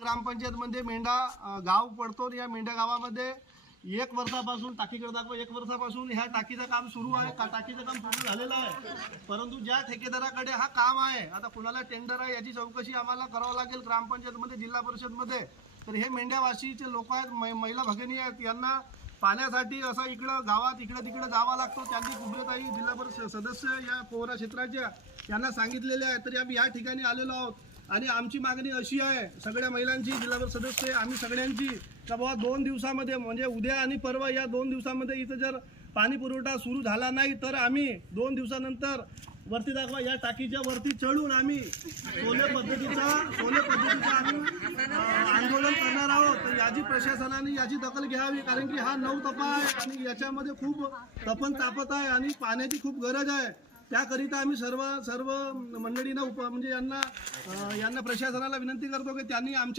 ग्रामपंचायतमध्ये मेंढा गाव पडतो. या मेंढा गावामध्ये 1 वर्षापासून टाकीकडे दाखवा 1 वर्षापासून ह्या टाकीचं काम सुरू आहे. टाकीचं काम पूर्ण झालेलं आहे, परंतु ज्या ठेकेदाराकडे हा काम आहे, आता कुणाला टेंडर आहे याची चौकशी आम्हाला करावं लागेल ग्रामपंचायतमध्ये, जिल्हा परिषदमध्ये. तर हे मेंढ्यावासीचे लोक आहेत, महिला भगिनी आहेत, यांना पाण्यासाठी असं इकडं गावात इकडे तिकडे जावं लागतो. त्यांनी कुबरेताई जिल्हा परिषद सदस्य या पोहरा क्षेत्राच्या यांना सांगितलेले आहे. तरी आम्ही या ठिकाणी आलेलो आहोत आणि आमची मागणी अशी आहे सगळ्या महिलांची, जिल्हा परिषद सदस्य आम्ही सगळ्यांची, का बाबा 2 दिवसामध्ये म्हणजे उद्या आणि परवा या 2 दिवसामध्ये इथं जर पाणी पुरवठा सुरू झाला नाही तर आम्ही 2 दिवसानंतर वरती दाखवा या टाकीच्या वरती चढून आम्ही सोले पद्धतीचा आम्ही आंदोलन करणार आहोत. तर याची प्रशासनाने याची दखल घ्यावी, कारण की हा 9 तपा आहे आणि याच्यामध्ये खूप तपन तापत आहे आणि पाण्याची खूप गरज आहे. त्याकरिता आम्ही सर्व मंडळींना म्हणजे यांना प्रशासनाला विनंती करतो की त्यांनी आमच्या